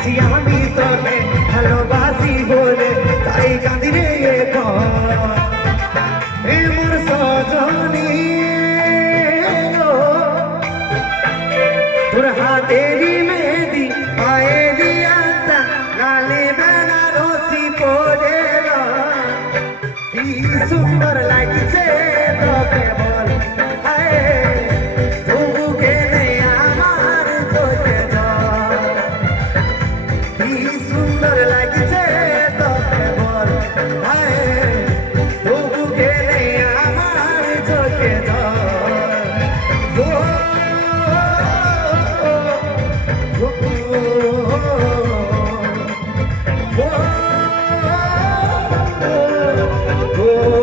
দেখেছি আমি তোকে ভালোবাসি বলে তাই কাঁদি রে মোর সজনী তোর হাতেরই মেহেদি পায়ে দিয়া গালে বেনারসি পরে কি সুন্দর লাগছে তোকে বল তবু কেনে আমার চোখে জল কি সুন্দর লাগছে তোকে বল তবু কেনে আমার চোখে জল Oh